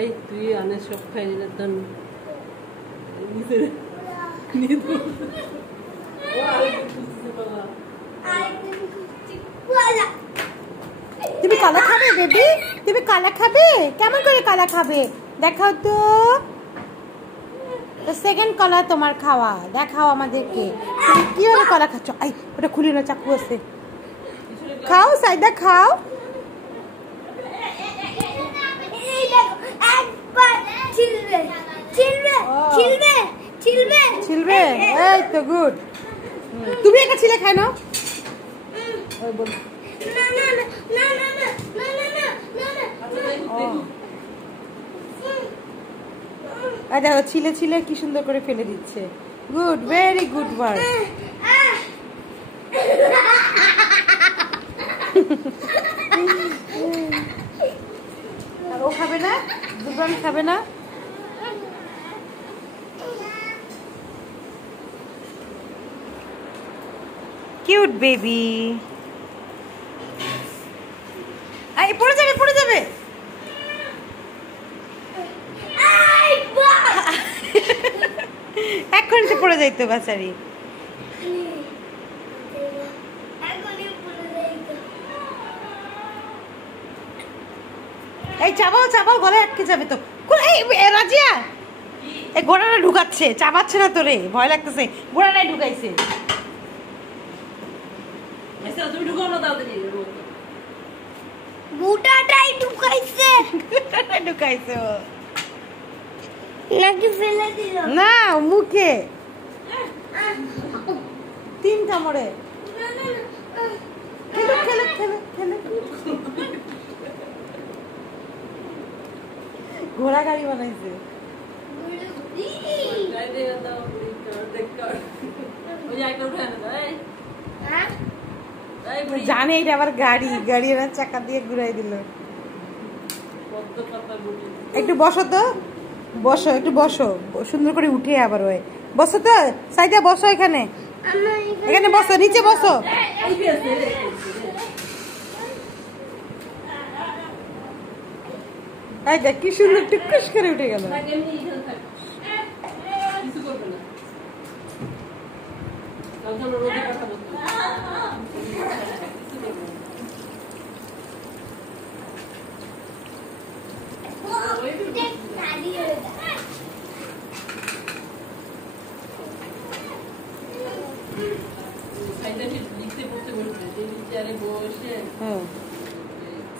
এই তুই অনেক সব খাই দিলে তখন তুমি কলা খাবে বেবি? তুমি কলা খাবে? কেমন করে কলা খাবে দেখাও তো। সেকেন্ড কলা তোমার খাওয়া, দেখাও আমাদেরকে তুমি কিভাবে কলা খাচ্ছ। আই ওটা খুলে না, চাকু আছে। খাও সাইদা খাও। ছিলবে, এই তো গুড। তুমি একটা ছিলে খাই নাও। দেখো ছিলে ছিলে কি সুন্দর করে ফেলে দিচ্ছে। Good, very good work. ও খাবে না? দুবান খাবে না? Cute baby. এই পড়ে যাবে, পড়ে যাবে। এখন সে পড়ে যাইতো বাচারি। এই চাবাও চাবাও, গলায় আটকে যাবে তো। রাজিয়া এই গোড়াটা ঢুকাচ্ছে, চাবাচ্ছে না তোরে, ভয় লাগতেছে। গোড়াটাই ঢুকাইছে। তুমি ঢুকাও না তাড়াতাড়ি। গোটাটাই ঢুকাইছে। ঢুকাইছে ও নাকি ফেলে দিল? না, মুখে 3 কামড়ে। খেলে খেলে খেলে খেলে ঘোড়া গাড়ি বানাইছে। জানে এটা আবার গাড়ি, গাড়ি এর চাকা দিয়ে ঘুরাই দিল। একটু বসো তো, বসো, একটু বসো, সুন্দর করে উঠে আবার ওই বসো তো। সাইডে বসো, এখানে এখানে বসো, নিচে বসো। এই দেখ কি সুন্দর টুকুস করে উঠে গেল।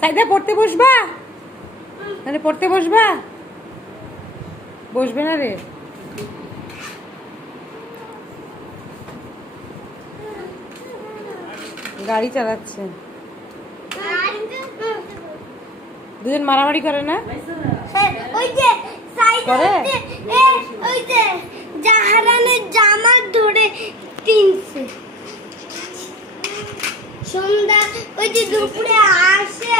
সাইডে পড়তে বসবা, মানে পড়তে বসবা? বসবে না রে। গাড়ি চালাচ্ছে। দুজন মারামারি করে না? ওই যে সাইডে ওই যে জাহারানের জামা ধরে তিনছে। সন্ধ্যা ওই যে দুপুরে আসে